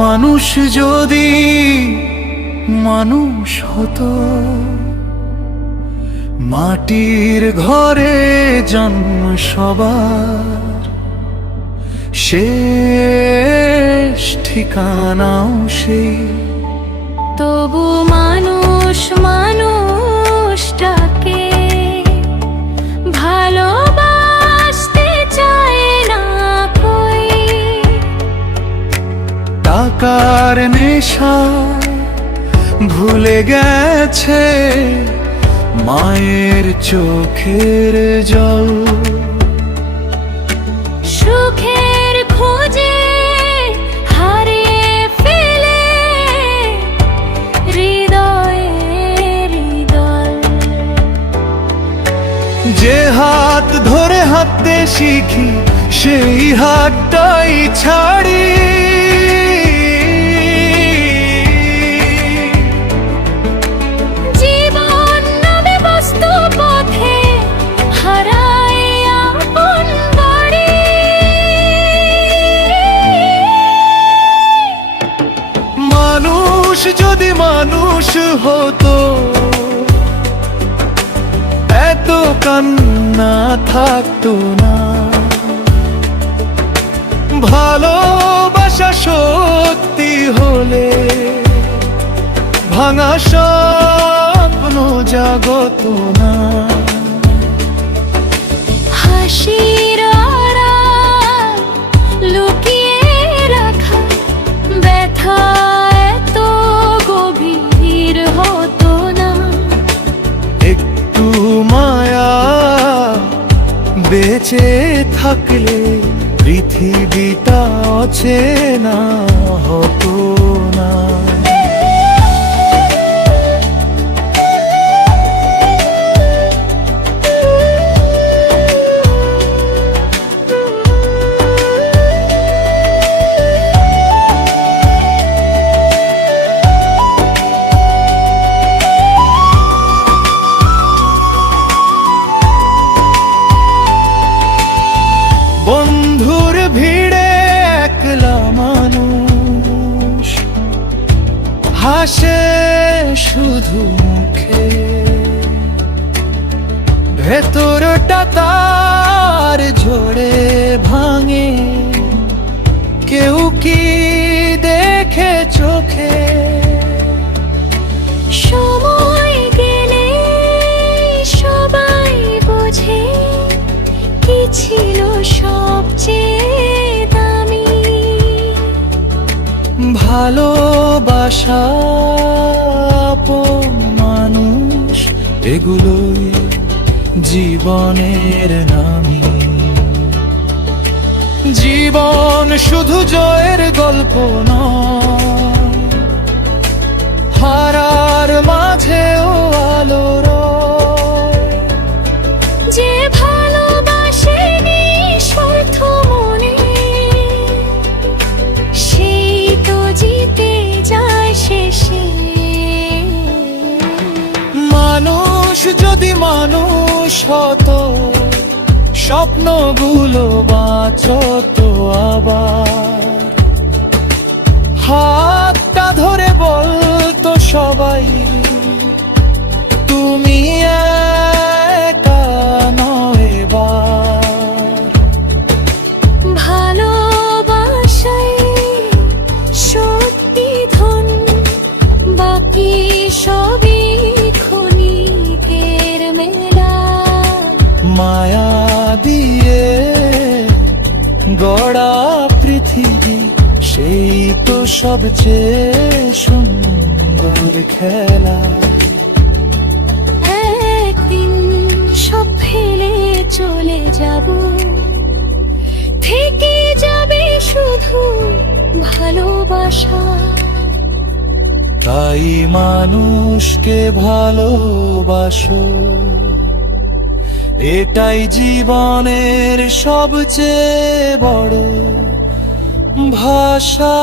মানুষ যদি মানুষ হতো, মাটির ঘরে জন্ম সবার, শেষ ঠিকানাও সেই। তবু মানুষ মানুষটাকে ভালোবাসতে চায় না কই। টাকার নেশা ভুলে গেছে মায়ের চোখের জল। সুখের খোঁজে হারিয়ে ফেলে হৃদয়ের হৃদয়। যে হাত ধরে হাঁটতে শিখি সেই হাতটাই ছাড়ি। জীবন নামে বস্তু পথে হারায় আপন বাড়ি। মানুষ যদি মানুষ হতো, এত কান্না থাকতো না। ভালোবাসা সত্যি হলে ভাঙা স্বপ্ন জাগতো না। হাসির আড়াল লুকিয়ে রাখা ব্যথা এত গভীর হতো না। একটু মায়া বেঁচে থাকলে পৃথিবীটা অচেনা হতো না। বন্ধুর ভিড়ে একলা মানুষ হাসে শুধু মুখে, ভেতরটা তার ঝরে ভাঙে। কেউ কি দেখে চোখে? সময় গেলে সবাই বোঝে কি ছিল সবচেয়ে দামি। ভালোবাসা, আপন মানুষ, এগুলোই জীবনের নামি। জীবন শুধু জয়ের গল্প নয়, হারার মাঝেও আলো রয়। যে ভালোবাসে নিঃস্বার্থ মনে, সেই তো জিতে যায় শেষে। মানুষ যদি মানুষ হতো, স্বপ্নগুলো বাঁচতো আবার। হাতটা ধরে বলতো সবাই, তুমি একা নয় এবার। ভালোবাসায় সত্যি ধন, বাকি সবই ক্ষণিকের মেলা। মায়া দিয়ে গড়া পৃথিবী, সেই তো সবচেয়ে সুন্দর খেলা। একদিন সব ফেলে চলে যাব, থেকে যাবে শুধু ভালোবাসা। তাই মানুষকে ভালোবাসো, এটাই জীবনের সবচেয়ে বড় ভাষা।